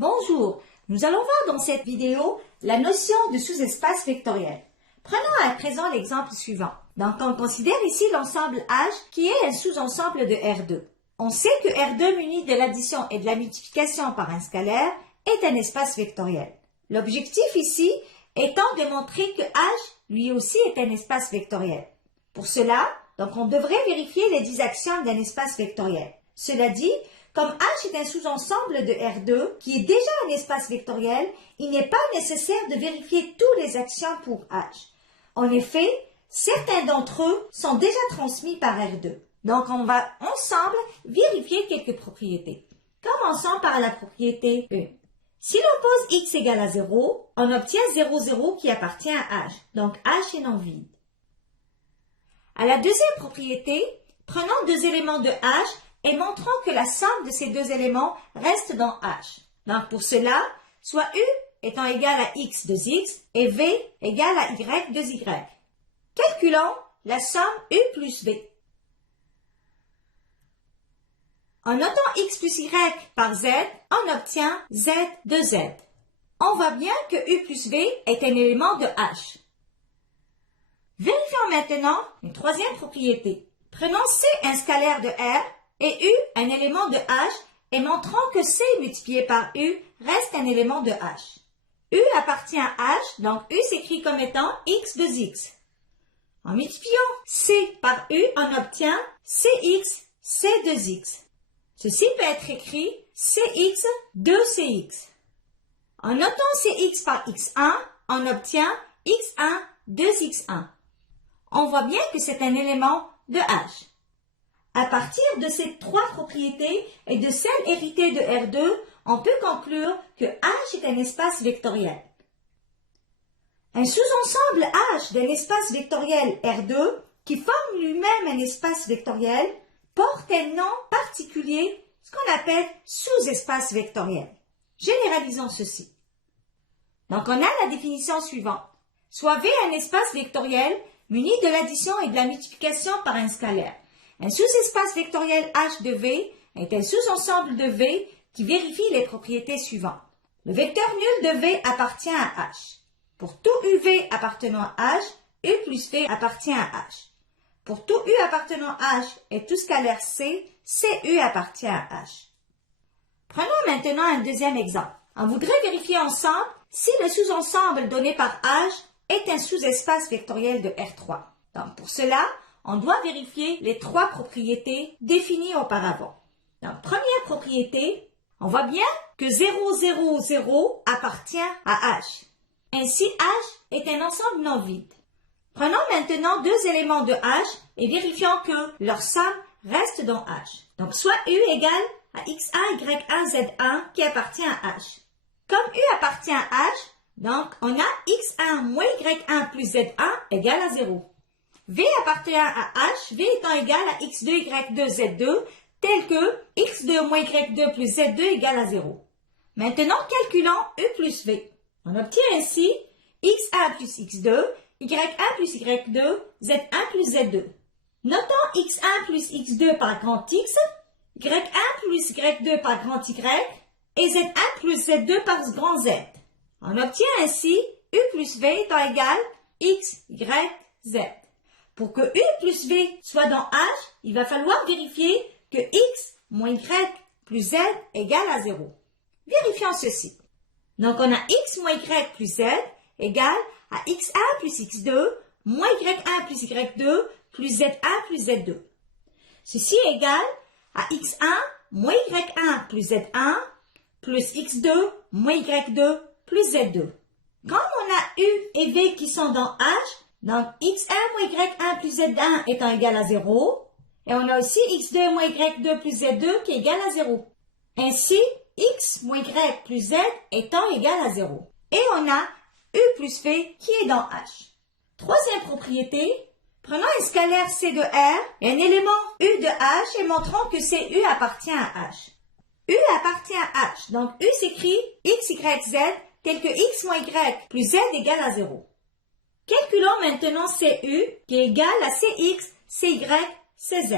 Bonjour, nous allons voir dans cette vidéo la notion de sous-espace vectoriel. Prenons à présent l'exemple suivant. Donc, on considère ici l'ensemble H qui est un sous-ensemble de R2. On sait que R2 muni de l'addition et de la multiplication par un scalaire est un espace vectoriel. L'objectif ici étant de montrer que H, lui aussi, est un espace vectoriel. Pour cela, donc, on devrait vérifier les 10 axiomes d'un espace vectoriel. Cela dit, comme H est un sous-ensemble de R2, qui est déjà un espace vectoriel, il n'est pas nécessaire de vérifier tous les axiomes pour H. En effet, certains d'entre eux sont déjà transmis par R2. Donc, on va ensemble vérifier quelques propriétés. Commençons par la propriété 1. Si l'on pose x égale à 0, on obtient 0, 0 qui appartient à H. Donc, H est non vide. À la deuxième propriété, prenons deux éléments de H et montrons que la somme de ces deux éléments reste dans H. Donc, pour cela, soit U étant égal à x de x et V égale à y de y. Calculons la somme U plus V. En notant x plus y par z, on obtient z de z. On voit bien que U plus V est un élément de H. Vérifions maintenant une troisième propriété. Prenons C un scalaire de R et U un élément de H et montrons que C multiplié par U reste un élément de H. U appartient à H, donc U s'écrit comme étant x de x. En multipliant C par U, on obtient Cx, C de x. Ceci peut être écrit Cx de Cx. En notant Cx par x1, on obtient x1 de x1. On voit bien que c'est un élément de H. À partir de ces trois propriétés et de celles héritées de R2, on peut conclure que H est un espace vectoriel. Un sous-ensemble H d'un espace vectoriel R2, qui forme lui-même un espace vectoriel, porte un nom particulier, ce qu'on appelle sous-espace vectoriel. Généralisons ceci. Donc, on a la définition suivante. Soit V un espace vectoriel muni de l'addition et de la multiplication par un scalaire. Un sous-espace vectoriel H de V est un sous-ensemble de V qui vérifie les propriétés suivantes. Le vecteur nul de V appartient à H. Pour tout UV appartenant à H, U plus V appartient à H. Pour tout U appartenant à H et tout scalaire C, CU appartient à H. Prenons maintenant un deuxième exemple. On voudrait vérifier ensemble si le sous-ensemble donné par H est un sous-espace vectoriel de R3. Donc, pour cela, on doit vérifier les trois propriétés définies auparavant. Donc, première propriété, on voit bien que 0, 0, 0 appartient à H. Ainsi, H est un ensemble non vide. Prenons maintenant deux éléments de H et vérifions que leur somme reste dans H. Donc, soit U égale à x1, y1, z1 qui appartient à H. Comme U appartient à H, donc on a x1 moins y1 plus z1 égale à 0. V appartient à H, V étant égal à x2, y2, z2, tel que x2 moins y2 plus z2 égale à 0. Maintenant, calculons U plus V. On obtient ainsi x1 plus x2, y1 plus y2, z1 plus z2. Notons x1 plus x2 par grand X, y1 plus y2 par grand Y et z1 plus z2 par grand Z. On obtient ainsi U plus V étant égal x, y, z. Pour que U plus V soit dans H, il va falloir vérifier que x moins y plus z égale à 0. Vérifions ceci. Donc, on a x moins y plus z égale à x1 plus x2 moins y1 plus y2 plus z1 plus z2. Ceci est égal à x1 moins y1 plus z1 plus x2 moins y2 plus z2. Comme on a U et V qui sont dans H, donc x1 moins y1 plus z1 étant égal à 0, et on a aussi x2 moins y2 plus z2 qui est égal à 0. Ainsi, x moins y plus z étant égal à 0. Et on a U plus V qui est dans H. Troisième propriété, prenons un scalaire C de R et un élément U de H et montrons que CU appartient à H. U appartient à H, donc U s'écrit x, y, z tel que x moins y plus z égale à 0. Calculons maintenant CU qui est égal à CX, CY, CZ.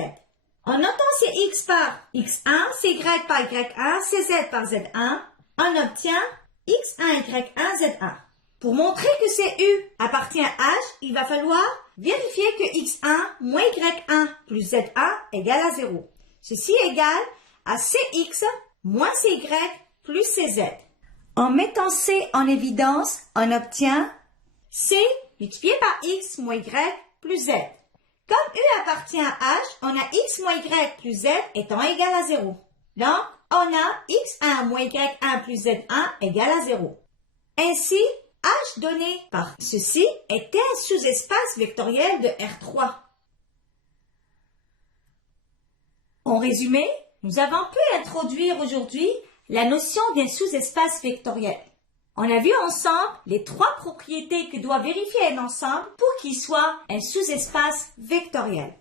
En notant Cx par x1, Cy par y1, Cz par z1, on obtient x1, y1, z1. Pour montrer que c'est U appartient à H, il va falloir vérifier que x1 moins y1 plus z1 égale à 0. Ceci est égal à cx moins cy plus cz. En mettant C en évidence, on obtient C multiplié par x moins y plus z. Comme U appartient à H, on a x moins y plus z étant égal à 0. Donc, on a x1 moins y1 plus z1 égale à 0. Ainsi, H donné par ceci est un sous-espace vectoriel de R3. En résumé, nous avons pu introduire aujourd'hui la notion d'un sous-espace vectoriel. On a vu ensemble les 3 propriétés que doit vérifier un ensemble pour qu'il soit un sous-espace vectoriel.